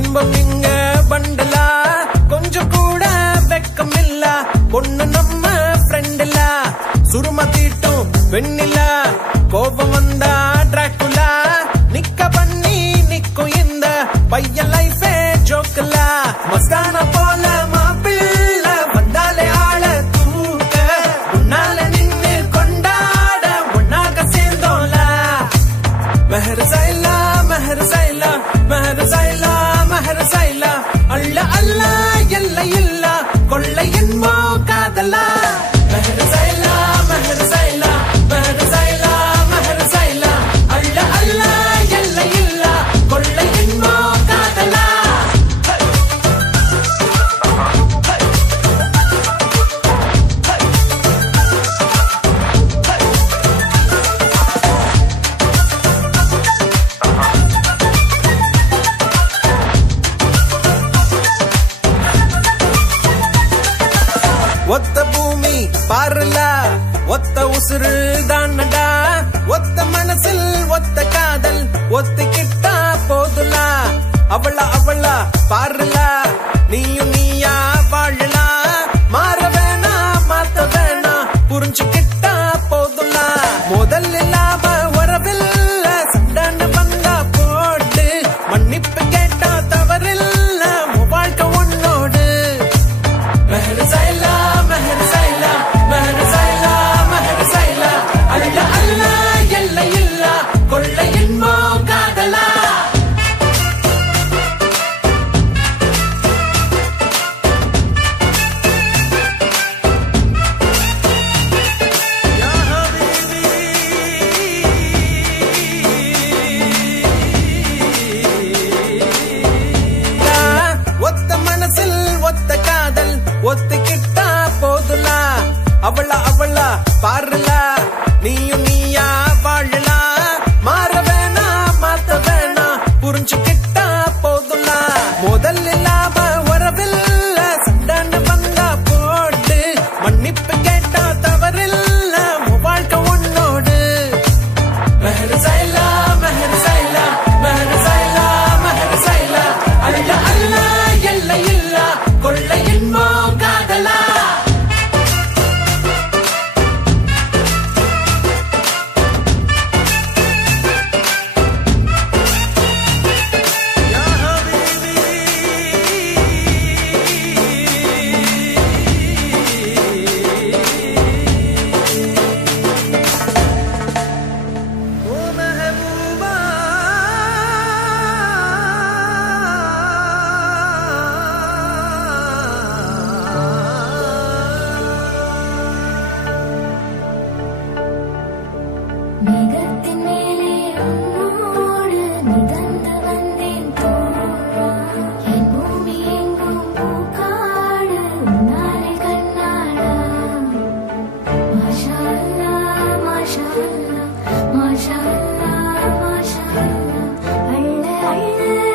இன்பம் இங்க பண்டலா கொஞ்சம் கூட வெக்கம் இல்ல பொண்ணு நம்ம ஃப்ரெண்ட்ல சுரும தீட்டும் வெண்ணிலா கோபம் வந்தா டிராக்குலா நிக்க பண்ணி நிக்கும் இந்த பையன் லைஃபே ஜோக்கல மஸ்தான போல மாப்பிள்ள வந்தாலே ஆள தூக்க உன்னால நின்னு கொண்டாட ஒன்னாக சேர்ந்தோல மெஹர் சைலா மெஹர் சைலா மெஹர் சைலா மெஹர் சைலா அல்ல அல்ல எல்லை இல்ல கொள்ளை என்போ காதலா மெஹர் சைலா மெஹர் சைலா மெஹர் சைலா மெஹர் சைலா அல்ல அல்ல எல்லை இல்ல கொள்ளை என்போ காதலா ஒத்த பூமி பாருல ஒத்த உசுறு தானடா ஒத்த மனசில் ஒத்த காதல் ஒத்திக்கிட்டா போதுலா அவளா அவளா பாருல நீயும் நீயா வாழலா மாற வேணா மாத்த வேணா புரிஞ்சுக்கிட்டா போதுலா முதல் இல்லாம உறவில்ல சண்டான வந்தா போட்டு மன்னிப்பு கேட்டா தவறில்ல வாழ்க்கை உன்னோடு மெஹர் சைலா மெஹர் சைலா மெஹர் சைலா மெஹர் சைலா அல்ல அல்ல எல்லை இல்ல கொள்ளை என்போ காதலா ஒத்த மனசில் ஒத்த காதல் ஒத்திக்கிட்டா போதுலா அவளா அவளா பாருல நீயும் நீயா வாழலா மாற வேணா மாத்த வேணா புரிஞ்சுக்கிட்டா போதுலா முதல் இல்லாம உறவில்ல சண்டான வந்தா போட்டு மன்னிப்பு கேட்டா தவறில்ல வாழ்க்கை உன்னோடு மெஹர் சைலா மெஹர் சைலா மெஹர் சைலா மெஹர் சைலா அல்ல அல்ல எல்லை இல்ல கொள்ளை என்போ காதலா மேகத்தின் மேலே உன்னோடு மிதந்து வந்தேன் தோழா என் பூமி எங்கும் பூக்காடு உன்னாலே கண்ணாடா மாஷா அல்லாஹ் மாஷா அல்லாஹ் மாஷா அல்லாஹ் மாஷா அல்லாஹ் அள்ள அள்ள